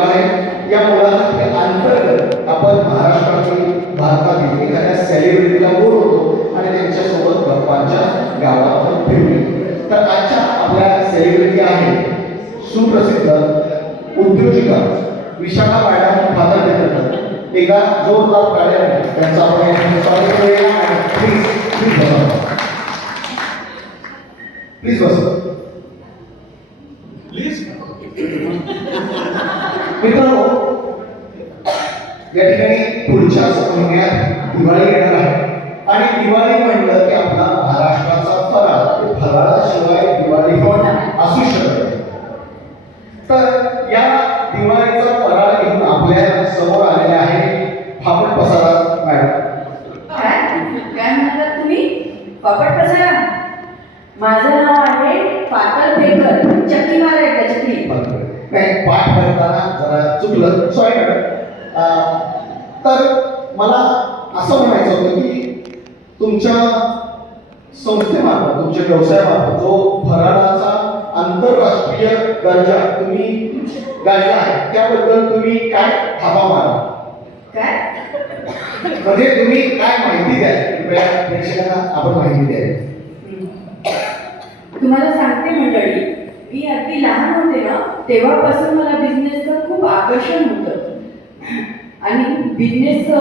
मुलगा आहे. या मुलाच्या अंतर्गत आपण भारतातील एखाद्या सेलिब्रिटीला बोलवतो आणि त्यांच्यासोबत गप्पांच्या गावात फिरतो. तर आजच्या आपल्या सेलिब्रिटी आहे सुप्रसिद्ध उद्योजिका विशाखा मॅडम फादर देतात. एकदा जोरदार टाळ्या त्यांचा आपण स्वागत करूया. Please please bus please. मित्रांनो, या ठिकाणी पुढच्याच महिन्यात दिवाळी येणार आहे आणि दिवाळी म्हणलं की आपला महाराष्ट्राचा फराळ, फराळाशिवाय दिवाळी पण असू शकत. तर या दिवाळीचा फराळ घेऊन आपल्या समोर आलेले आहे पापड पसारा मॅडम. काय म्हणतात तुम्ही? पापड पसारा? माझं नाव आहे पातळ बेकर. चक्की मारायला चक्की नाही, पाठ करताना जरा चुकलं, सॉरी मॅडम. तर मला असं म्हणायचं होतं की तुमच्या संस्थेमार्फत, तुमच्या व्यवसायामार्फत जो फराळाचा आंतरराष्ट्रीय दर्जा तुम्ही गाठला आहे त्याबद्दल तुम्ही काय थापा मारा? काय म्हणजे तुम्ही काय माहिती द्या प्रेक्षकांना, आपण माहिती द्या. तुम्हाला सांगते मंडळी, मी अगदी लहान होते ना तेव्हापासून मला बिझनेसचं खूप आकर्षण होतं आणि बिझनेसचं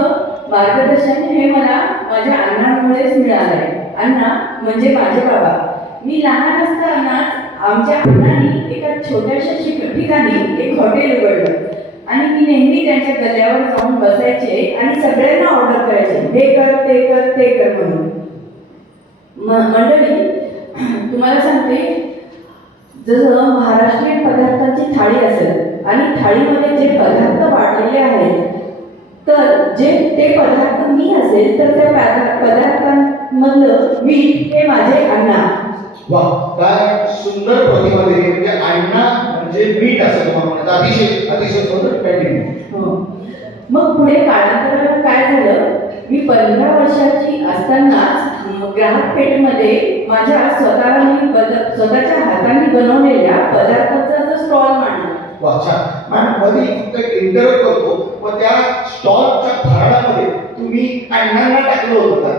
मार्गदर्शन हे मला माझ्या अण्णांमुळेच मिळालं आहे. अण्णा म्हणजे माझे बाबा. मी लहान असताना आमच्या अण्णांनी एका छोट्याशा ठिकाणी एक हॉटेल उघडलं आणि मी नेहमी त्यांच्या गल्ल्यावर जाऊन बसायचे आणि सगळ्यांना ऑर्डर करायचे, हे कर ते कर ते कर म्हणून. मंडळी, तुम्हाला सांगते, जसं महाराष्ट्रीयन पदार्थांची थाळी असेल आणि थाळीमध्ये जे पदार्थ वाढलेले आहेत, तर जे ते पदार्थ मी असेल तर त्या पदार्थांमधलं मीठ हे माझे अण्णा. वा, काय सुंदर प्रतिमा दिली. म्हणजे अण्णा म्हणजे मीठ असं तुम्हाला म्हणतात. अतिशय अतिशय सुंदर पेंटिंग. मग पुढे काळांतरानं काय झालं, मी 15 वर्षाची असतानाच ग्राहक पेठमध्ये माझ्या स्वतःच्या हाताने बनवलेल्या पदार्थांचा स्टॉल मांडला. वा, छान. मॅडम, मध्ये फक्त इंटरव्ह्यू करतो, मग त्या स्टॉलच्या फराळामध्ये तुम्ही अण्णांना टाकलं होतं का?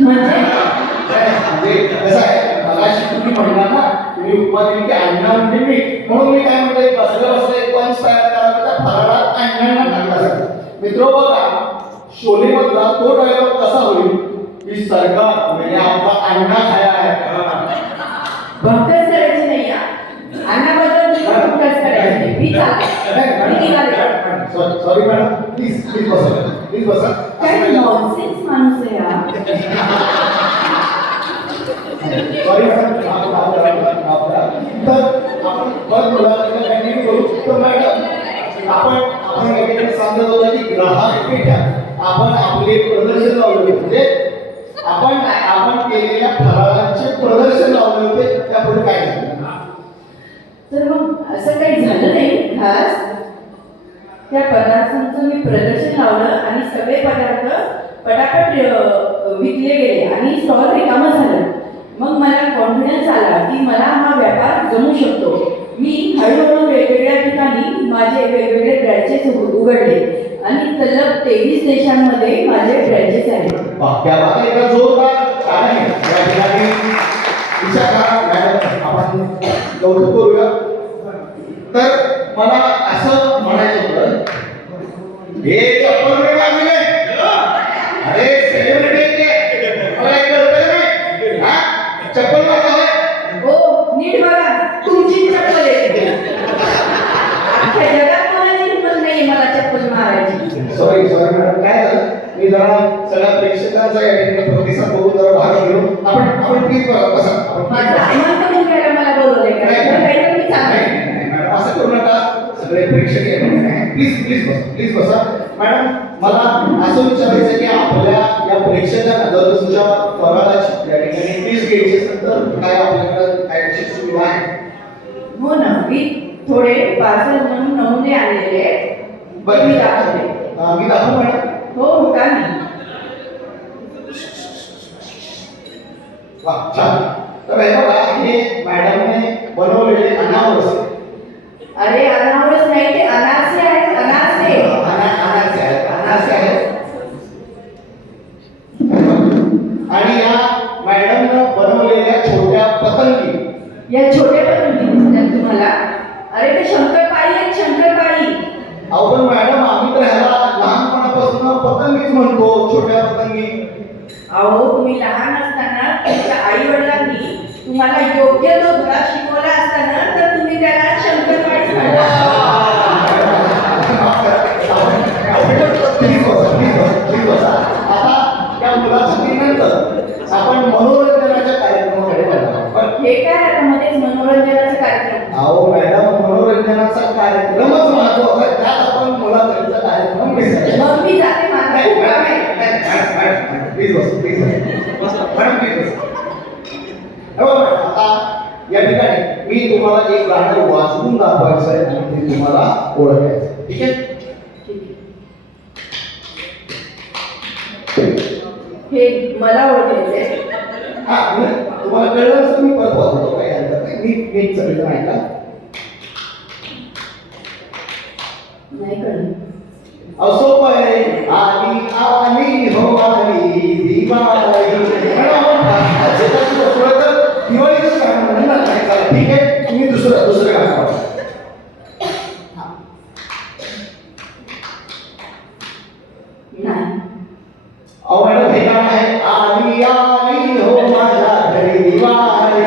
म्हणजे कसं आहे, मला तुम्ही म्हणला ना, तुम्ही उपमा दिली की अण्णा म्हणजे मी, म्हणून मी काय म्हणतोय, बसल्या बसल्या एक पंच तयार करा, त्या फराळात अण्णांना टाकला असेल. मित्र बघा, शोले मधला तो डायलॉग कसा होईल की सरकार म्हणजे आपला अण्णा खाया आहे. भक्कस करायची नाही, अण्णाबद्दल भक्कस करायची. मी सॉरी मॅडम, प्लीज प्लीज बसा, प्लीज बसा. काय नॉनसेन्स माणूस आहे हा. सॉरी मॅडम, तर आपण बघ मुलाला कंटिन्यू करू. तर मॅडम, आपण एकीकडे सांगत होता की ग्राहक पेठात आपण आपले प्रदर्शन लावले, म्हणजे आपण केलेल्या फराळांचे प्रदर्शन लावले होते. त्यापुढे काय झालं? तर मग असं काही झालं नाही खास. त्या पदार्थांचं मी प्रदर्शन लावलं आणि सगळे पदार्थ पटापट विकले गेले आणि स्टॉल रिकामं झालं. मग मला कॉन्फिडन्स आला की मला हा व्यापार जमू शकतो. मी हळूहळू वेगवेगळ्या ठिकाणी माझे वेगवेगळे ब्रँचेस उघडले आणि सलग 23 देशांमध्ये माझे ब्रँचेस आहेत. एका जोरदार टाळ्या या ठिकाणी विशाखा मॅडम आपण कौतुक करूया. तर मला असं म्हणायचं होतं, हे चप्पल मी मागले, अरे सेलिब्रिटी मला एक कळतंय नाही, हा चप्पल मागला हो, नीट बघा, तुमची चप्पल आहे. अख्ख्या जगात कोणाची हिंमत नाही मला चप्पल मारायची. सॉरी मॅडम, काय झालं, मी जरा सगळ्या प्रेक्षकांचा या ठिकाणी प्रतिसाद बघून जरा भाग घेऊन आपण प्लीज बसा. मला बोलवलंय का? मॅडम, असं करू नका, सगळे प्रेक्षक प्लीज प्लीज बसा, प्लीज बसा. मॅडम, मला असं विचारायचं की आपल्या या प्रेक्षकांना जर तुमच्या फराळाची या ठिकाणी प्लीज घ्यायची असेल तर काय आपल्याकडे काय विशेष सुविधा आहे? हो ना, मी थोडे पार्सल म्हणून नमुने आणलेले आहेत. बरं, मी दाखवते. मी दाखवू मॅडम? हो, का नाही. वा, छान. तर हे बघा, हे मॅडमने बनवलेले अनावरस. अरे अनावरस नाही, ते अनारसे आहे. शंकरपाळी एक शंकरपाळी. अहो पण मॅडम आम्ही तर ह्याला लहानपणापासून पतंगीच म्हणतो, छोट्या पतंगी. अहो तुम्ही लहान असताना तुमच्या आई वडिलांनी तुम्हाला योग्य तो धडा शिकवला असताना तर तुम्ही त्याला शंकरपाळी म्हणला. प्लीज बसा. आता त्या मुलासाठी नंतर आपण मनोरंजनाच्या कार्यक्रमाकडे वळणार. पण हे काय आता मध्येच मनोरंजनाचा कार्यक्रम? अहो मॅडम मनोरंजनाचा कार्यक्रमच महत्वाचा आहे, त्यात आपण मुलाचा कार्यक्रम मिसळला. मग मी जाते, माझं खूप काम आहे. प्लीज बसा. मॅडम प्लीज बसा. आता या ठिकाणी मी तुम्हाला एक गाणं वाजवून दाखवायचं आहे आणि ते तुम्हाला ओळखायचं, ठीक आहे? हे मला ओळखायचंय. हा तुम्हाला कळलं असं मी परत वाजवतो, काही हरकत नाही. मी सगळेजण ऐका. नाही कळलं. असो पाय आली आली हो आली दिवाळी. दिवाळीचं गाणं म्हणणार नाही, चला ठीक आहे. तुम्ही दुसरं गाणं म्हणा. नाही. अहो मॅडम हे गाणं आहे आली आली हो माझ्या घरी दिवाळी.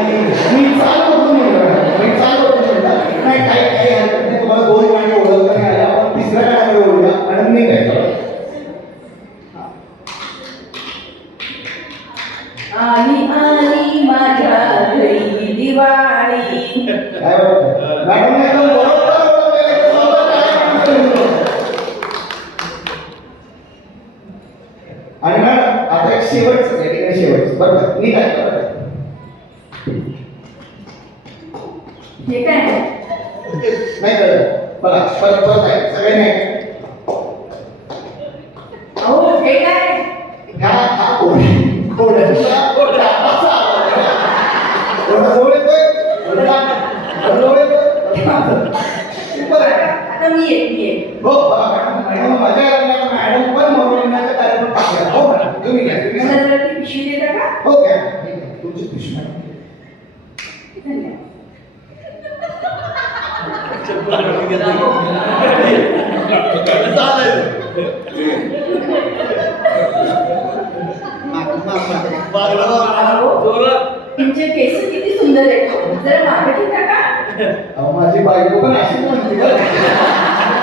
मी चालू म्हणतात नाही, काही हरकत नाही. तुम्हाला दोन गाणी ओळखता नाही आल्या, आपण तिसऱ्या गाण्यावर ओळखूया. मॅडम मी काय आली आली माझ्या घरी दिवाळी. काय वाटतं मॅडम एकदम बरोबर ओळखलेलं आहे. आणि मॅडम आता एक शेवटचं या ठिकाणी शेवटचं बरोबर मी काय करतो हे काय आहे? नाही कळलं बघा, परत आहे सगळ्यांनी ऐका. अहो हे काय आहे? हा घोड्याचा डाबाचा आवाज आहे. घोडा जवळ येतोय, जवळ येतोय. super आहे. आता मी येते. हो बघा मॅडम मजा यायला लागली. मॅडम पण मनोरंजनाचा कार्यक्रम टाकला. हो मॅडम तुम्ही घ्या, तुम्ही मला घ्या. जरा ती पिशवी देता का? हो घ्या, तुमची पिशवी. धन्यवाद. तुमचे केस किती सुंदर आहेत. जरा मागे घेता का? अहो माझी बायको पण अशी म्हणते बरं.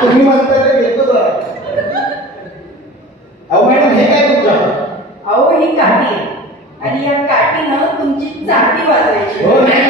तुम्ही म्हणता ते घेतो जरा. अहो मॅडम हे काय तुमच्या? अहो ही काठी आहे आणि या काठीनं तुमची चाटी वाजवायची. हो नाही